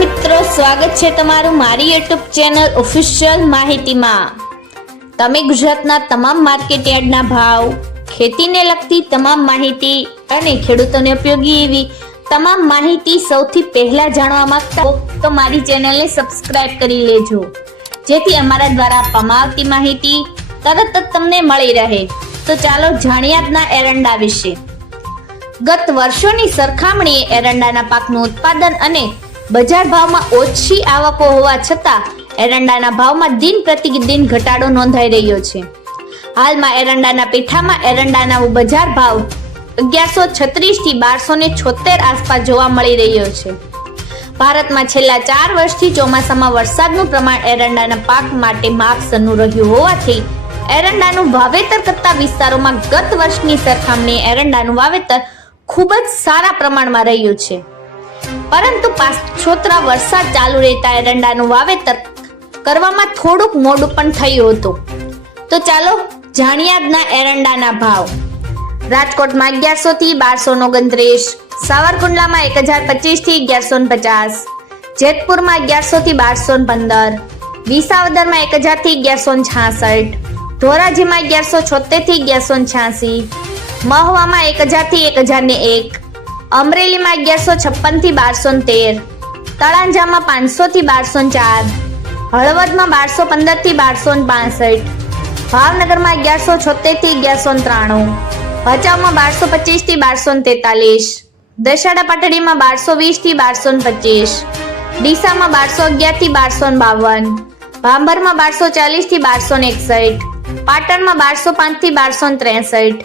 મિત્રો, સ્વાગત છે તમારું મારી યુટ્યુબ ચેનલ ઓફિશિયલ માહિતીમાં. તમે ગુજરાતના તમામ માર્કેટ યાર્ડના ભાવ, ખેતીને લગતી તમામ માહિતી અને ખેડૂતોને ઉપયોગી એવી તમામ માહિતી સૌથી પહેલા જાણવા માંગતા હો તો મારી ચેનલને સબસ્ક્રાઇબ કરી લેજો. જેથી અમારા દ્વારા આપવામાં આવતી માહિતી તરત જ તમને મળી રહે. તો ચાલો જાણીએ આજના એરંડા વિશે. ગત વર્ષોની સરખામણીએ એરંડાના પાકનું ઉત્પાદન અને બજાર ભાવમાં ઓછી આવકો હોવા છતાં, એરંડાના ભાવમાં દિન પ્રતિદિન ઘટાડો નોંધાઈ રહ્યો છે. હાલમાં એરંડાના પીઠામાં એરંડાના બજાર ભાવ અગિયારસો છત્રીસથી બારસો ને છોતેર આસપાસ જોવા મળી રહ્યો છે. ભારતમાં છેલ્લા ચાર વર્ષથી ચોમાસામાં વરસાદનું પ્રમાણ એરંડાના પાક માટે માપસરનું રહ્યું હોવાથી, એરંડાનું વાવેતર કરતા વિસ્તારોમાં ગત વર્ષની સરખામણીએ એરંડાનું વાવેતર ખૂબ જ સારા પ્રમાણમાં રહ્યું છે. પરંતુ પાછોતરા વરસાદ ચાલુ રહેતા એરંડાનું વાવેતર કરવામાં થોડુંક મોડું પણ થયું હતું. તો ચાલો જાણીએ આજના એરંડાના ભાવ. રાજકોટમાં અગિયારસો થી બારસો ઓગણત્રીસ સાવરકુંડલામાં એક હજાર પચીસ. થી અગિયારસો પચાસ જેતપુરમાં અગિયારસો થી બારસો પંદર. વિસાવદરમાં એક હજારથી અગિયારસો છાસઠ. ધોરાજીમાં અગિયારસો છોતેરથી અગિયારસો છ્યાસી. મહવામાં એક હજારથી એક હજાર ને એક. અમરેલીમાં અગિયારસો છપ્પનથી બારસો તેર. તળાંજામાં પાંચસો થી બારસો ચાર. હળવદમાં બારસો પંદરથી બારસો પાસઠ ભાવનગરમાં અગિયારસો છોતેરથી અગિયારસો ત્રાણું. ભચાઉમાં બારસો પચીસથી બારસો તેતાલીસ. દશાડા પાટડીમાં બારસો વીસથી બારસો પચીસ. ડીસામાં બારસો અગિયારથી બારસો બાવન. ભાંભરમાં બારસો ચાલીસથી બારસો એકસઠ. પાટણમાં બારસો પાંચથી બારસો ત્રેસઠ.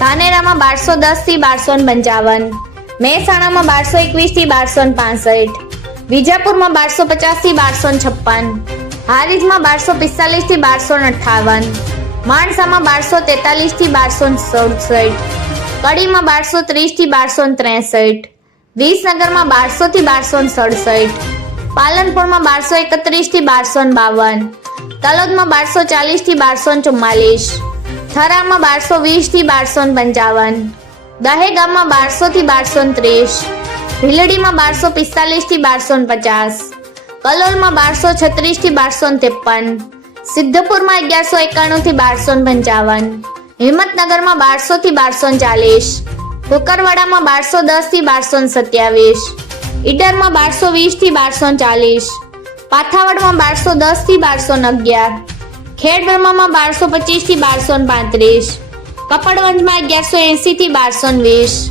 ધાનેરામાં બારસો દસથી બારસો પંચાવન. મહેસાણામાં બારસો એકવીસથી બારસો પાસઠ. વિજાપુરમાં બારસો પચાસથી બારસો છપ્પન. હારીજમાં બારસો પિસ્તાલીસથી બારસો અઠાવન માણસામાં બારસો તેતાલીસથી બારસો સડસઠ. કડીમાં બારસો ત્રીસથી બારસો ત્રેસઠ. વિસનગરમાં બારસો થી બારસો સડસઠ. પાલનપુરમાં બારસો એકત્રીસથી બારસો બાવન. તલોદમાં બારસો ચાલીસથી બારસો ચુમ્માલીસ. થરામાં બારસો વીસથી બારસો પંચાવન. દહેગામમાં બારસો થી બારસો ત્રીસ ભીલડીમાં બારસો પિસ્તાલીસથી બારસો પચાસ કલોલમાં બારસો છત્રીસથી બારસો ત્રેપન સિદ્ધપુરમાં અગિયારસો એકાણું થી બારસો પંચાવન હિંમતનગરમાં બારસો થી બારસો ચાલીસ કુકરવાડામાં બારસો દસથી બારસો સત્યાવીસ ઈડરમાં બારસો વીસથી બારસો ચાલીસ પાથાવડમાં બારસો દસથી બારસો અગિયાર, ખેડબ્રહ્મામાં બારસો પચીસથી બારસો પાંત્રીસ કપડવંજમાં અગિયારસો એસી થી બારસો વીસ.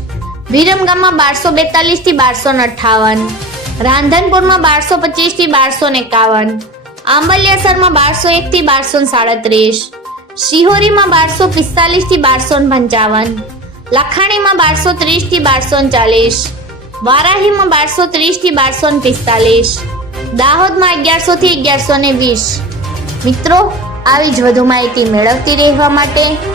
વિરમગામમાં બારસો બેતાલીસથી બારસો અઠાવન. રાંધનપુરમાં બારસો પચીસથી બારસો એકાવન. આંબલિયાસરમાં બારસો એક થી બારસો સાડત્રીસ. શિહોરીમાં બારસો પિસ્તાલીસથી બારસો પંચાવન. લખાણીમાં બારસો ત્રીસથી બારસો ચાલીસ. વારાહીમાં બારસો ત્રીસથી બારસો પિસ્તાલીસ. દાહોદમાં અગિયારસો થી અગિયારસો વીસ. મિત્રો, આવી જ વધુ માહિતી મેળવતી રહેવા માટે